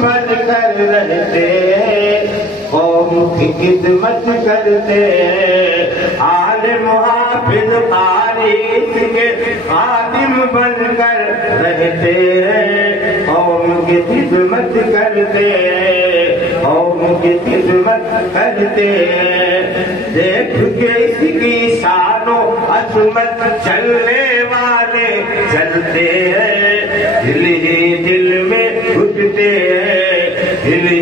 بن کر رہتے قوم کی خدمت کرتے عالم حافظ قاری کے خادم بن کر رہتے قوم کی خدمت کرتے قوم کی خدمت کرتے دیکھ کے اس کی شان و عظمت چلنے والے چلتے ہیں دل ہی دل میں گھٹتے ہیں دل